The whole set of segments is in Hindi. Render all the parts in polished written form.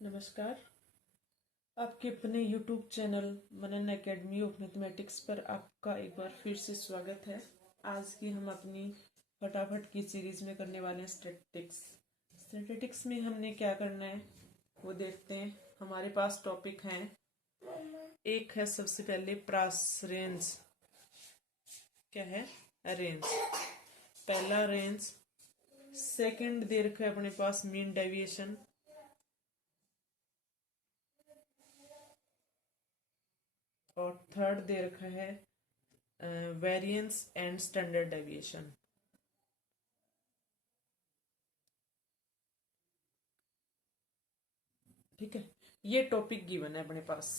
नमस्कार। आपके अपने YouTube channel Manan academy of mathematics पर आपका एक बार फिर से स्वागत है। आज की हम अपनी फटाफट की सीरीज में करने वाले हैं स्टैटिस्टिक्स। स्टैटिस्टिक्स में हमने क्या करना है वो देखते हैं। हमारे पास टॉपिक हैं, एक है सबसे पहले प्रास रेंज। क्या है? रेंज। पहला रेंज। सेकंड दे रखा है अपने पास मीन डेविएशन। और थर्ड दे रखा है वेरिएंस एंड स्टैंडर्ड डेविएशन। ठीक है, ये टॉपिक गिवन है अपने पास।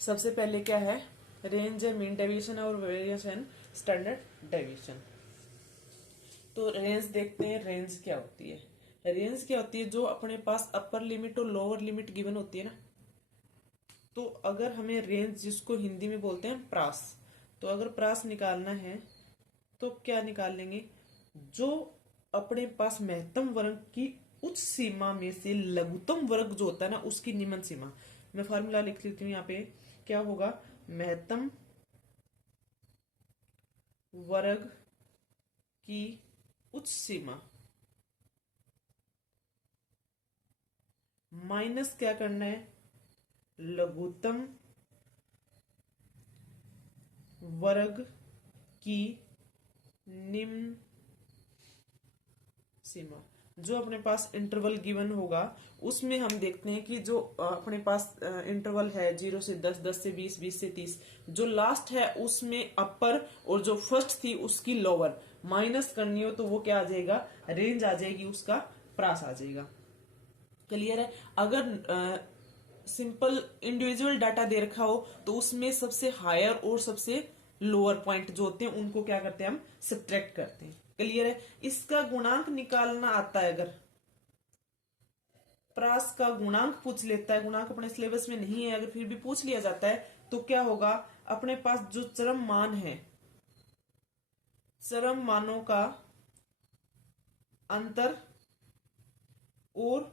सबसे पहले क्या है? रेंज है, मीन डेविएशन और वेरिएंस एंड स्टैंडर्ड डेविएशन। तो रेंज देखते हैं, रेंज क्या होती है। रेंज क्या होती है? जो अपने पास अपर लिमिट और लोअर लिमिट गिवन होती है ना, तो अगर हमें रेंज, जिसको हिंदी में बोलते हैं प्रास, तो अगर प्रास निकालना है तो क्या निकाल लेंगे? जो अपने पास महत्तम वर्ग की उच्च सीमा में से लघुत्तम वर्ग जो होता है ना, उसकी निम्न सीमा। मैं फॉर्मूला लिख लेती हूँ यहाँ पे। क्या होगा? महत्तम वर्ग की उच्च सीमा माइनस क्या करना है? लघुत्तम वर्ग की निम्न सीमा। जो अपने पास इंटरवल गिवन होगा उसमें हम देखते हैं कि जो अपने पास इंटरवल है 0 से 10, 10 से 20, 20 से 30, जो लास्ट है उसमें अपर और जो फर्स्ट थी उसकी लोअर माइनस करनी हो तो वो क्या आ जाएगा? रेंज आ जाएगी, उसका प्रास आ जाएगा। क्लियर है? अगर सिंपल इंडिविजुअल डाटा दे रखा हो तो उसमें सबसे हायर और सबसे लोअर पॉइंट जो होते हैं उनको क्या करते हैं? हम सब्ट्रैक्ट करते हैं। क्लियर है? इसका गुणांक निकालना आता है। अगर प्रास का गुणांक पूछ लेता है, गुणांक अपने सिलेबस में नहीं है, अगर फिर भी पूछ लिया जाता है तो क्या होगा? अपने पास जो चरम मान है, चरम मानों का अंतर और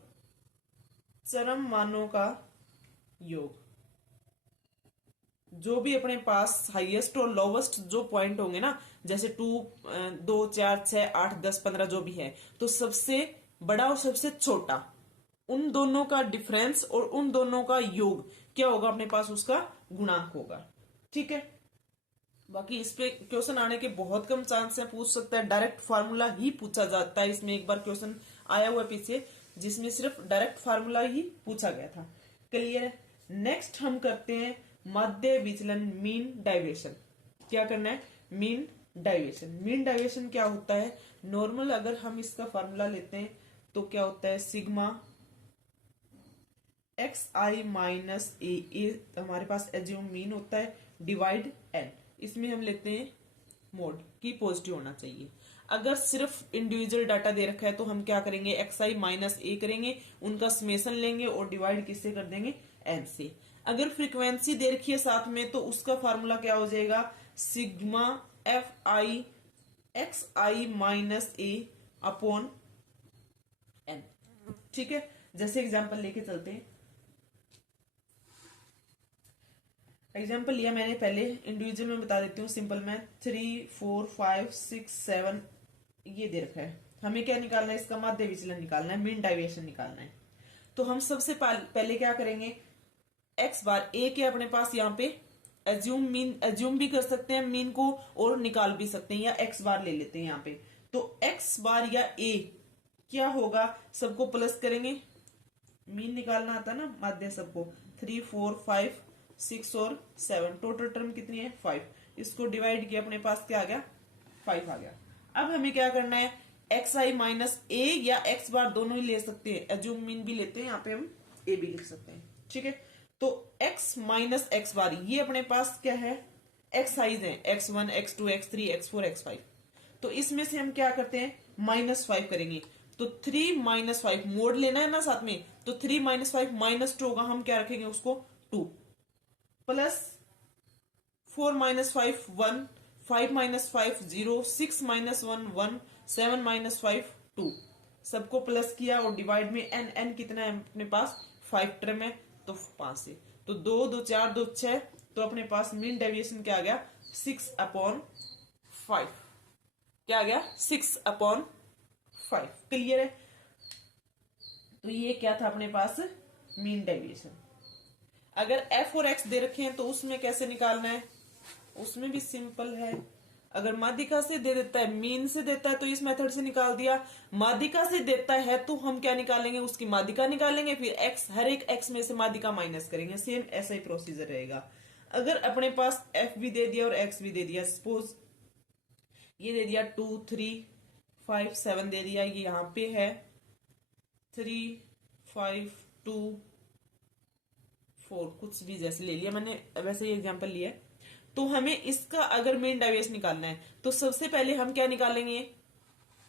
चरम मानों का योग, जो भी अपने पास हाईएस्ट और लोवेस्ट जो पॉइंट होंगे ना, जैसे 2, 4, 6, 8, 10, 15 जो भी है, तो सबसे बड़ा और सबसे छोटा, उन दोनों का डिफरेंस और उन दोनों का योग क्या होगा? अपने पास उसका गुणांक होगा। ठीक है? बाकी इस पे क्वेश्चन आने के बहुत कम चांस है, पूछ सकता है। डायरेक्ट फार्मूला ही पूछा जाता है। इसमें एक बार क्वेश्चन आया हुआ पीछे जिसमें सिर्फ डायरेक्ट फार्मूला ही पूछा गया था। क्लियर है? नेक्स्ट हम करते हैं मध्य विचलन, मीन डाइवेशन। क्या करना है? Mean deviation. मीन डाइवेशन क्या होता है? नॉर्मल अगर हम इसका फार्मूला लेते हैं तो क्या होता है? सिग्मा एक्स आई माइनस ए, हमारे पास एज्यूम मीन होता है, डिवाइड एन। इसमें हम लेते हैं मोड की पॉजिटिव होना चाहिए। अगर सिर्फ इंडिविजुअल डाटा दे रखा है तो हम क्या करेंगे? एक्स आई माइनस ए करेंगे, उनका समेशन लेंगे और डिवाइड किससे कर देंगे? एन से। अगर फ्रीक्वेंसी दे रखी है साथ में तो उसका फार्मूला क्या हो जाएगा? Sigma F I X I minus A upon N. ठीक है? जैसे एग्जांपल लेके चलते हैं। एग्जाम्पल लिया मैंने, पहले इंडिविजुअल में बता देती हूँ सिंपल में। 3, 4, 5, 6, 7 ये दे रखा है। हमें क्या निकालना है? इसका माध्य विचलन निकालना है, मीन डाइवेशन निकालना है। तो हम सबसे पहले क्या करेंगे? एक्स बार ए के अपने पास यहाँ पे एज्यूम मीन, एज्यूम भी कर सकते हैं मीन को और निकाल भी सकते हैं, या एक्स बार ले लेते हैं यहाँ पे। तो एक्स बार या ए क्या होगा? सबको प्लस करेंगे, मीन निकालना आता है ना माध्य सबको। 3, 4, 5, 6 और 7, टोटल टर्म कितनी है? 5। इसको डिवाइड किया, अपने पास क्या आ गया? 5 आ गया। अब हमें क्या करना है? एक्स आई माइनस ए या एक्स बार दोनों ही ले सकते हैं, एज्यूम मीन भी लेते हैं, यहाँ पे हम ए भी लिख सकते हैं। ठीक है? तो एक्स माइनस एक्स बार ये अपने पास क्या है? एक्स साइज है, x1, x2, x3, x4, x5। तो इसमें से हम क्या करते हैं? -5 करेंगे। तो 3 माइनस 5 मोड लेना है ना साथ में, तो 3 माइनस 5 -2 होगा, हम क्या रखेंगे उसको? 2 plus 4 minus 5 1, 5 minus 5 0, 6 minus 1 1, 7 minus 5 2, सबको प्लस किया और डिवाइड में एन, एन कितना है अपने पास 5 टर्म है तो 5 से, तो 2 2 4 2 6, तो अपने पास मीन डेविएशन क्या आ गया 6/5, क्या आ गया 6/5। क्लियर है? तो ये क्या था अपने पास मीन डेविएशन। अगर एफ और एक्स दे रखे हैं तो उसमें कैसे निकालना है, उसमें भी सिंपल है। अगर माध्यिका से दे देता है, मीन से देता है तो इस मेथड से निकाल दिया, माध्यिका से देता है तो हम क्या निकालेंगे, उसकी माध्यिका निकालेंगे, फिर एक्स, हर एक एक्स में से माध्यिका माइनस करेंगे। सेम ऐसा ही प्रोसीजर रहेगा। अगर अपने पास एफ भी दे दिया और एक्स भी दे दिया, सपोज ये दे दिया 2 3 5 7 दे दिया, ये यहाँ पे है 3 5 2 4, कुछ भी जैसे ले लिया मैंने, वैसे ही एग्जांपल लिया है। तो हमें इसका अगर मीन डेविएशन निकालना है तो सबसे पहले हम क्या निकालेंगे,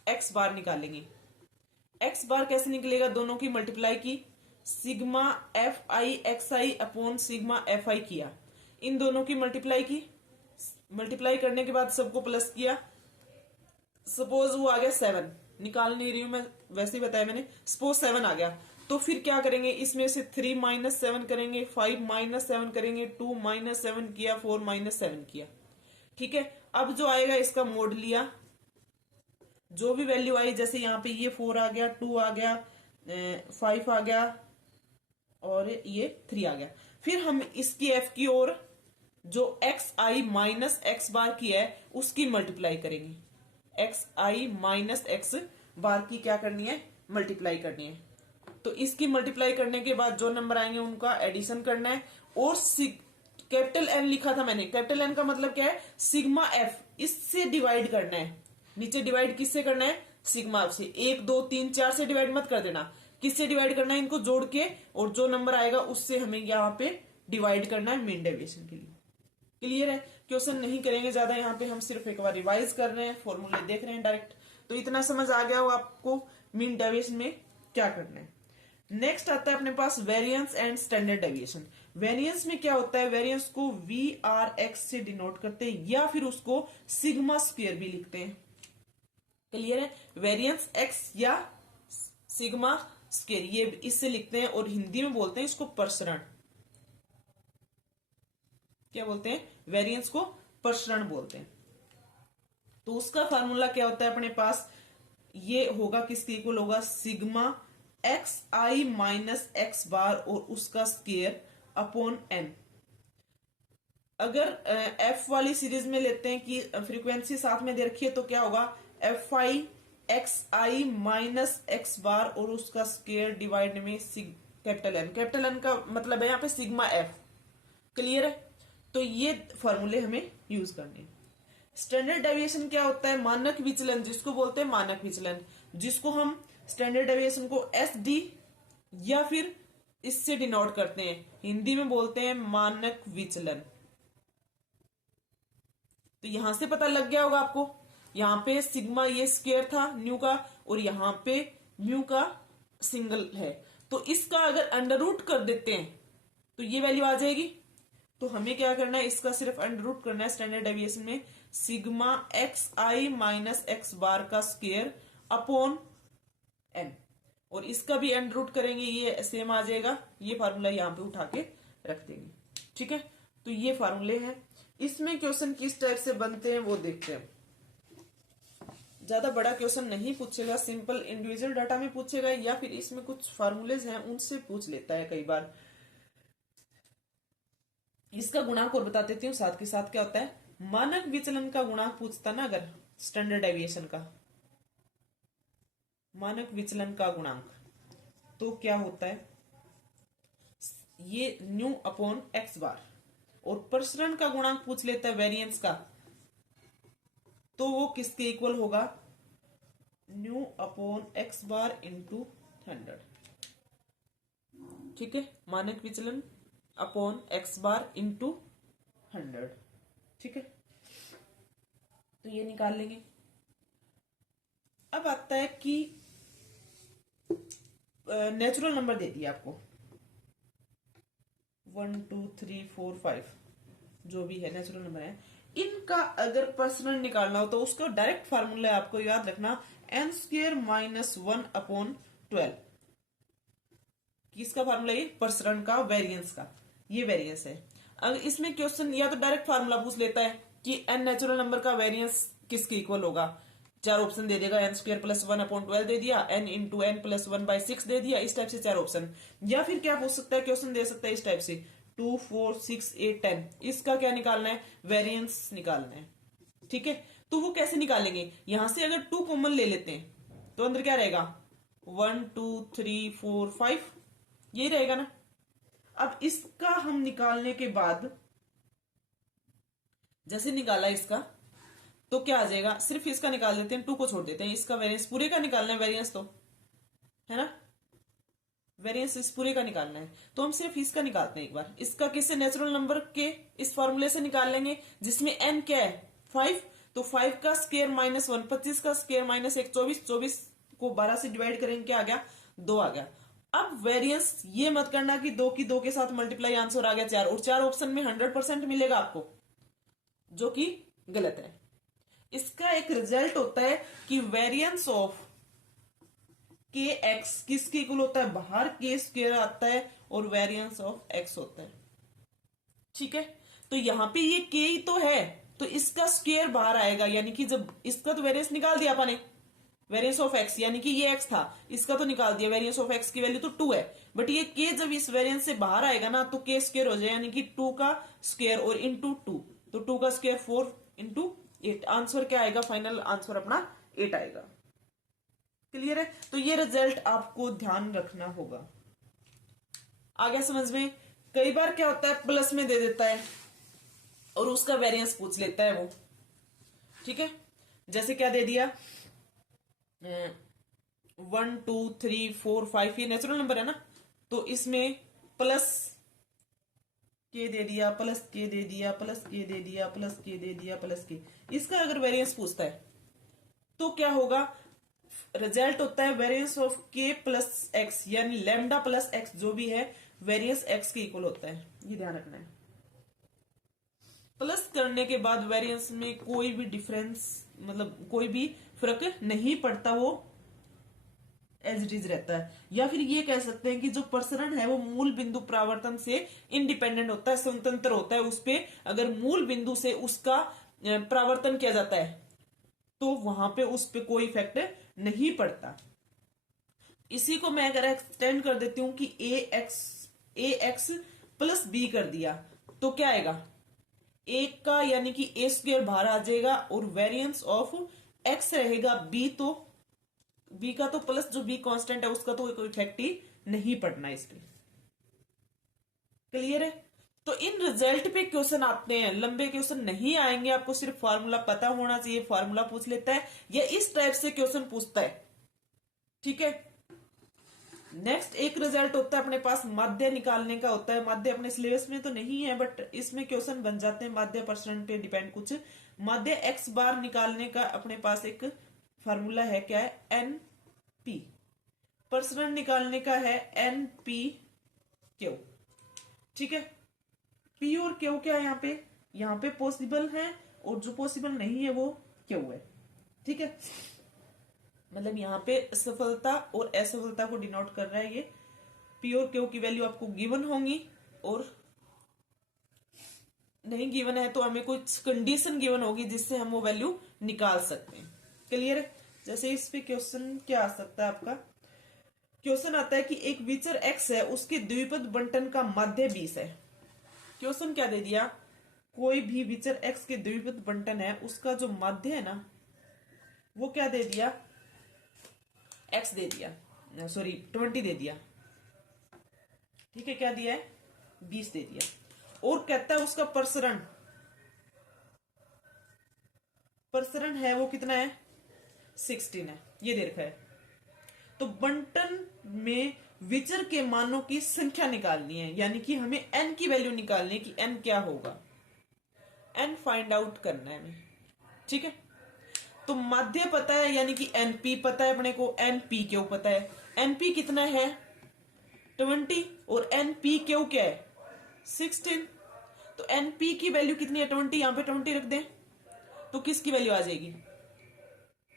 एक्स बार निकालेंगे। एक्स बार कैसे निकलेगा, दोनों की मल्टीप्लाई की, sigma F I X I upon sigma F आई किया, इन दोनों की मल्टीप्लाई की, मल्टीप्लाई करने के बाद सबको प्लस किया। सपोज वो आ गया 7, निकाल नहीं रही हूं मैं, वैसे ही बताया मैंने, सपोज 7 आ गया, तो फिर क्या करेंगे, इसमें से 3 माइनस 7 करेंगे, 5 माइनस 7 करेंगे, 2 माइनस 7 किया, 4 माइनस 7 किया। ठीक है, अब जो आएगा इसका मोड लिया, जो भी वैल्यू आई, जैसे यहाँ पे ये 4 आ गया, 2 आ गया, 5 आ गया और ये 3 आ गया। फिर हम इसकी एफ की ओर जो एक्स आई माइनस एक्स बार की है उसकी मल्टीप्लाई करेंगे, एक्स आई माइनस एक्स बार की क्या करनी है, मल्टीप्लाई करनी है। तो इसकी मल्टीप्लाई करने के बाद जो नंबर आएंगे उनका एडिशन करना है, और कैपिटल एन लिखा था मैंने, कैपिटल एन का मतलब क्या है, सिग्मा एफ, इससे डिवाइड करना है। नीचे डिवाइड किससे करना है, सिग्मा एफ से। 1 2 3 4 से डिवाइड मत कर देना, किससे डिवाइड करना है, इनको जोड़ के, और जो नंबर आएगा उससे हमें यहाँ पे डिवाइड करना है मीन डेविएशन के लिए। क्लियर है? क्वेश्चन नहीं करेंगे ज्यादा, यहाँ पे हम सिर्फ एक बार रिवाइज कर रहे हैं, फॉर्मूले देख रहे हैं डायरेक्ट। तो इतना समझ आ गया हो आपको मीन डेविएशन में क्या करना है। नेक्स्ट आता है अपने पास variance and standard deviation. Variance में क्या होता है, वेरिएंस को वी आर एक्स से डिनोट करते हैं, या फिर उसको सिग्मा स्क्वायर भी लिखते हैं। क्लियर है? वेरिएंस एक्स या सिग्मा स्क्वायर, ये इससे लिखते हैं, और हिंदी में बोलते हैं इसको प्रसरण। क्या बोलते हैं, वेरिएंस को प्रसरण बोलते हैं। तो उसका फार्मूला क्या होता है अपने पास, ये होगा किसके इक्वल होगा, sigma x I minus X bar और उसका स्क्वायर अपॉन एन। अगर एफ वाली सीरीज में लेते हैं कि फ्रीक्वेंसी साथ में दे रखी है, तो क्या होगा, F I X I minus X bar और उसका स्क्वायर डिवाइड में कैपिटल एन। कैपिटल एन का मतलब है यहाँ पे सिग्मा एफ। क्लियर है? तो ये फॉर्मूले हमें यूज करने हैं। स्टैंडर्ड डेविएशन क्या होता है, मानक विचलन, जिसको बोलते हैं मानक विचलन, जिसको हम स्टैंडर्ड डेविएशन को एस डी या फिर इससे डिनोट करते हैं, हिंदी में बोलते हैं मानक विचलन। तो यहां से पता लग गया होगा आपको, यहां पे सिग्मा ये स्क्वायर था न्यू का, और यहां पे म्यू का सिंगल है, तो इसका अगर अंडर रूट कर देते हैं तो ये वैल्यू आ जाएगी। तो हमें क्या करना है, इसका सिर्फ अंडर रूट करना है स्टैंडर्ड डेविएशन में, sigma x I minus X बार का स्क्वायर अपॉन एन, और इसका भी अंडर रूट करेंगे, ये सेम आ जाएगा। ये फार्मूला यहाँ पे उठा के रख देंगे। ठीक है, तो ये फार्मूले हैं। इसमें क्वेश्चन किस टाइप से बनते हैं वो देखते हैं। ज्यादा बड़ा क्वेश्चन नहीं पूछेगा, सिंपल इंडिविजुअल डाटा में पूछेगा, या फिर इसमें कुछ फार्मूलेज हैं उनसे पूछ लेता है कई बार। इसका गुणांक और बता देती हूँ साथ के साथ। क्या होता है, मानक विचलन का गुणांक पूछता ना अगर स्टैंडर्ड डेविएशन का, मानक विचलन का गुणांक, तो क्या होता है, ये न्यू अपॉन एक्स बार, और प्रसरण का गुणांक पूछ लेता है वेरिएंस का, तो वो किसके इक्वल होगा, new upon x bar into 100। ठीक है, मानक विचलन अपॉन एक्स बार इंटू 100। ठीक है, तो ये निकाल लेंगे। अब आता है कि नेचुरल नंबर दे दिया आपको 1 2 3 4 5, जो भी है नेचुरल नंबर है, इनका अगर प्रसरण निकालना हो तो उसका डायरेक्ट फार्मूला है, आपको याद रखना, एन स्क्वेयर माइनस 1/12। किसका फार्मूला? ये प्रसरण का, वेरिएंस का, ये वेरिएंस है। अगर इसमें क्वेश्चन या तो डायरेक्ट फार्मूला पूछ लेता है कि एन नेचुरल नंबर का वेरिएंस किसके इक्वल होगा, चार ऑप्शन दे देगा, एन स्क्वेयर प्लस 1/12 दे दिया, एन इंटू एन प्लस 1/6 दे दिया, इस टाइप से चार ऑप्शन। या फिर क्या पूछ सकता है, क्वेश्चन दे सकता है इस टाइप से 2, 4, 6, 8, 10, इसका क्या निकालना है? वेरिएंस निकालना है। ठीक है, तो वो कैसे निकालेंगे? यहां से अगर 2 कॉमन ले लेते हैं तो अंदर क्या रहेगा? 1, 2, 3, 4, 5, यही रहेगा ना। अब इसका हम निकालने के बाद जैसे निकाला इसका, तो क्या आ जाएगा? सिर्फ इसका निकाल देते हैं, 2 को छोड़ देते हैं, इसका वेरिएंस पूरे का निकालना है, वेरिएंस तो है ना, वेरिएंस इस पूरे का निकालना है, तो हम सिर्फ इसका निकालते हैं एक बार। इसका किससे? नेचुरल नंबर के इस फॉर्मूले से निकाल लेंगे जिसमें एन क्या है? 5। तो 5 का स्क्वायर माइनस 1, 25 का स्क्वायर माइनस 1, 24, 24 को 12 से डिवाइड करेंगे, क्या आ गया? 2 आ गया। अब वेरिएंस ये मत करना कि 2 की 2 के साथ मल्टीप्लाई, आंसर आ गया 4, और 4 ऑप्शन में 100% मिलेगा आपको, जो कि गलत है। इसका एक रिजल्ट होता है कि वेरिएंस ऑफ के एक्स किसके इक्वल होता है? बाहर के स्क्वायर आता है और वेरिएंस ऑफ एक्स होता है। ठीक है, तो यहां पे ये के ही तो है, तो इसका स्क्वायर बाहर आएगा, यानी कि जब इसका तो वेरिएंस निकाल दिया अपन ने, वेरिएंस ऑफ एक्स, यानी कि ये एक्स था, इसका तो निकाल दिया, वेरिएंस ऑफ एक्स की वैल्यू तो 2 है, बट ये के जब इस वेरिएंस से बाहर आएगा ना, तो के स्क्वायर हो जाए, यानी कि 2 का स्क्वायर और इंटू 2, तो 2 का स्क्वायर 4 इंटू 8, आंसर क्या आएगा? फाइनल आंसर अपना 8 आएगा। क्लियर है? तो ये रिजल्ट आपको ध्यान रखना होगा। आ गया समझ में? कई बार क्या होता है, प्लस में दे देता है और उसका वेरिएंस पूछ लेता है वो। ठीक है, जैसे क्या दे दिया, 1, 2, 3, 4, 5, ये नेचुरल नंबर है ना, तो इसमें प्लस के दे दिया, प्लस के दे दिया, प्लस के दे दिया, प्लस के दे दिया, प्लस के, इसका अगर वेरिएंस पूछता है तो क्या होगा? रिजल्ट होता है वेरिएंस ऑफ के प्लस एक्स, यानी लैम्डा प्लस एक्स जो भी है, वेरिएंस एक्स के इक्वल होता है, ये ध्यान रखना है। प्लस करने के बाद वेरिएंस में कोई भी डिफरेंस, मतलब कोई भी फर्क नहीं पड़ता, वो एज इट इज रहता है। या फिर ये कह सकते हैं कि जो प्रसरण है वो मूल बिंदु परावर्तन से इंडिपेंडेंट होता है, स्वतंत्र होता है। उस पे अगर मूल बिंदु से उसका परावर्तन किया जाता है तो वहां पे उस पे कोई इफेक्ट नहीं पड़ता। इसी को मैं अगर एक्सटेंड कर देती हूं कि ए एक्स प्लस बी कर दिया, तो क्या आएगा? एक का यानी कि ए स्क्वायर बाहर आ जाएगा और वेरिएंस ऑफ एक्स रहेगा बी, तो बी का तो प्लस, जो बी कांस्टेंट है उसका तो कोई इफेक्ट ही नहीं पड़ना इस पे। क्लियर है? तो इन रिजल्ट पे क्वेश्चन आते हैं, लंबे क्वेश्चन नहीं आएंगे, आपको सिर्फ फार्मूला पता होना चाहिए, फार्मूला पूछ लेता है या इस टाइप से क्वेश्चन पूछता है। ठीक है, नेक्स्ट एक रिजल्ट होता है अपने पास, माध्य निकालने का होता है। माध्य अपने सिलेबस में तो नहीं है, बट इसमें क्वेश्चन बन जाते हैं, माध्य परसेंट पे डिपेंड कुछ। माध्य एक्स बार निकालने का अपने पास एक फार्मूला है, क्या है? N P. परसेंट निकालने का है एन पी क्यू। ठीक है, पी और क्यू क्या है यहाँ पे पॉसिबल है, और जो पॉसिबल नहीं है वो क्यू है। ठीक है, मतलब यहाँ पे सफलता और असफलता को डिनोट कर रहा है ये। पी और क्यू की वैल्यू आपको गिवन होंगी, और नहीं गिवन है तो हमें कुछ कंडीशन गिवन होगी जिससे हम वो वैल्यू निकाल सकते हैं। क्लियर है? जैसे इस पे क्वेश्चन क्या आ सकता है आपका? क्वेश्चन आता है कि एक विचर एक्स है, उसके द्विपद बंटन का माध्य 20 है। क्वेश्चन क्या दे दिया? कोई भी विचर एक्स के द्विपद बंटन है, उसका जो माध्य है ना, वो क्या दे दिया? एक्स दे दिया, सॉरी 20 दे दिया। ठीक है, क्या दिया है? 20 दे दिया। और कहता है उसका प्रसरण है वो कितना है? 16 है, ये दे रखा है। तो बंटन में विचर के मानों की संख्या निकालनी है, यानी कि हमें n की वैल्यू निकालनी है कि n क्या होगा, n फाइंड आउट करना है हमें। ठीक है, तो माध्य पता है, यानी कि np पता है अपने को, np क्यों पता है, np कितना है? 20, और np क्यों क्या है? 16। तो np की वैल्यू कितनी है? 20, यहां पे 20 रख दें तो किसकी वैल्यू आ जाएगी?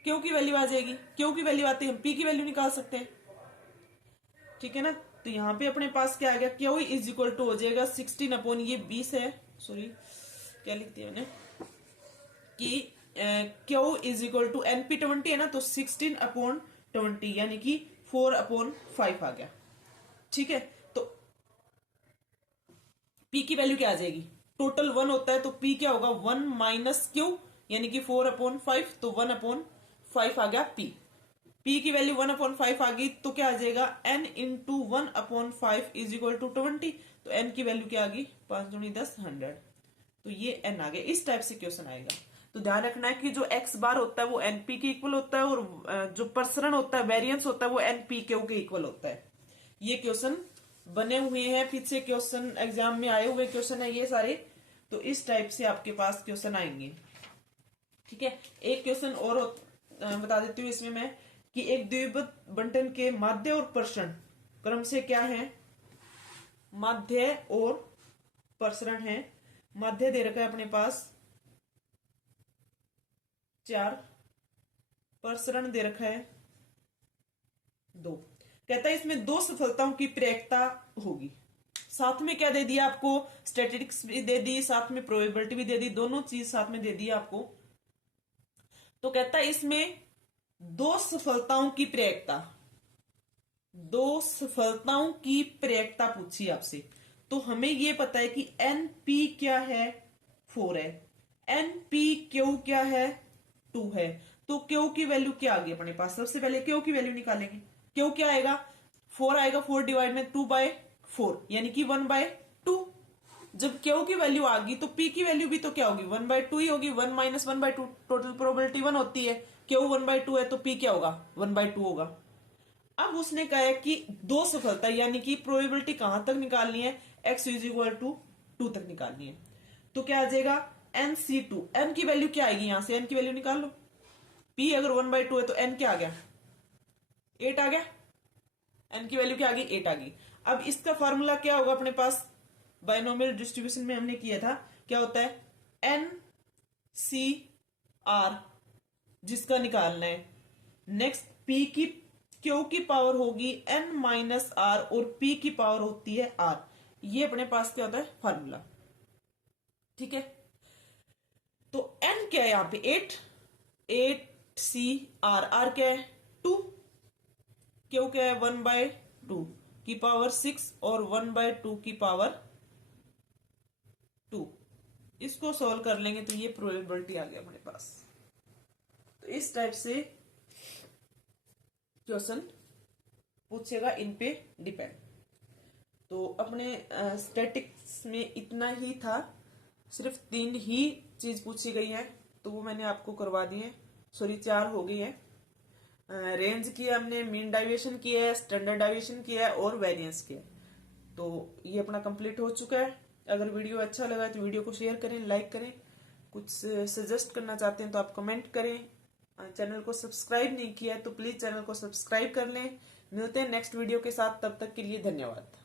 क्यू की वैल्यू आ जाएगी, क्यू की वैल्यू आती है हम पी की वैल्यू निकाल सकते हैं, ठीक है ना। तो यहाँ पे अपने पास क्या आ गया, क्यू इज इक्वल टू हो जाएगा 16 अपॉन ये 20 है, सॉरी क्या लिख दिया मैंने कि Q is equal to NP 20 है ना, तो 16 अपॉन 20 यानी कि 4 अपॉन 5 आ गया, ठीक है। तो पी की वैल्यू क्या आ जाएगी, टोटल 1 होता है तो पी क्या होगा 1 माइनस क्यू यानी कि 4 अपॉन 5, तो 1 अपॉन 5 आ गया पी। पी की वैल्यू 1 अपॉन 5 आ गई तो क्या आ जाएगा N into 1 upon 5 is equal to 20, तो एन की वैल्यू क्या आ गई 5 दूनी 10 100, तो ये एन आ गया। इस टाइप से क्वेश्चन आएगा। तो ध्यान रखना है कि जो एक्स बार होता है वो एनपी के इक्वल होता है और जो प्रसरण होता है वेरिएंस होता है वो एनपी क्यू के इक्वल होता है। ये क्वेश्चन बने हुए हैं, पीछे क्वेश्चन एग्जाम में आए हुए क्वेश्चन है ये सारे, तो इस टाइप से आपके पास क्वेश्चन आएंगे, ठीक है। एक क्वेश्चन और बता देती हूँ इसमें मैं कि एक द्विपद बंटन के माध्य और प्रसरण क्रम से क्या है, माध्य और प्रसरण है। माध्य दे रखा है अपने पास 4, प्रसरण दे रखा है 2। कहता है इसमें 2 सफलताओं की प्रयोक्ता होगी। साथ में क्या दे दिया आपको, स्टैटिस्टिक्स भी दे दी, साथ में प्रोबेबिलिटी भी दे दी, दोनों चीज साथ में दे दी आपको। तो कहता है इसमें 2 सफलताओं की प्रयोक्ता, 2 सफलताओं की प्रयोक्ता पूछी आपसे। तो हमें यह पता है कि एन पी क्या है 4 है, एन पी क्यू क्या है 2 है, तो क्यू की वैल्यू क्या आ गई अपने पास, सबसे पहले क्यू की वैल्यू निकालेंगे। क्यू क्या आएगा 4 आएगा, 4 डिवाइड में 2/4 यानी कि 1/2। जब क्यू की वैल्यू आ गई तो पी की वैल्यू भी तो क्या होगी 1/2 ही होगी, 1 माइनस 1/2, टोटल प्रोबेबिलिटी 1 होती है, क्यू 1/2 है तो पी क्या होगा 1/2 होगा। अब उसने कहा है कि 2 सफलता यानी कि प्रोबेबिलिटी कहां तक निकालनी है, एक्स इज इक्वल टू 2 तक निकालनी है। तो क्या आ जाएगा NC2, एन की वैल्यू क्या आएगी, यहां से एन की वैल्यू निकाल लो। पी अगर 1/2 है तो एन क्या आ गया 8 आ गया, एन की वैल्यू क्या आ गई 8 आ गई। अब इसका फॉर्मूला क्या होगा अपने पास, बाइनोमियल डिस्ट्रीब्यूशन में हमने किया था, क्या होता है NCR जिसका निकालना है। नेक्स्ट पी की क्यू की पावर होगी n माइनस आर और पी की पावर होती है r, ये अपने पास क्या होता है फॉर्मूला, ठीक है। तो n क्या है यहां पे 8 आर क्या है 2, क्यू क्या है 1/2 की पावर 6 और 1/2 की पावर 2। इसको सॉल्व कर लेंगे तो ये प्रोबेबिलिटी आ गया अपने पास। तो इस टाइप से क्वेश्चन पूछेगा, इन पे डिपेंड। तो अपने स्टैटिक्स में इतना ही था, सिर्फ 3 ही चीज पूछी गई है तो वो मैंने आपको करवा दी है, सॉरी 4 हो गई है। रेंज किया हमने, मीन डाइवेशन किया है, स्टैंडर्ड डाइवेशन किया है और वेरिएंस किया है। तो ये अपना कंप्लीट हो चुका है। अगर वीडियो अच्छा लगा तो वीडियो को शेयर करें, लाइक करें, कुछ सजेस्ट करना चाहते हैं तो आप कमेंट करें। चैनल को सब्सक्राइब नहीं किया है तो प्लीज चैनल को सब्सक्राइब कर लें। मिलते हैं नेक्स्ट वीडियो के साथ, तब तक के लिए धन्यवाद।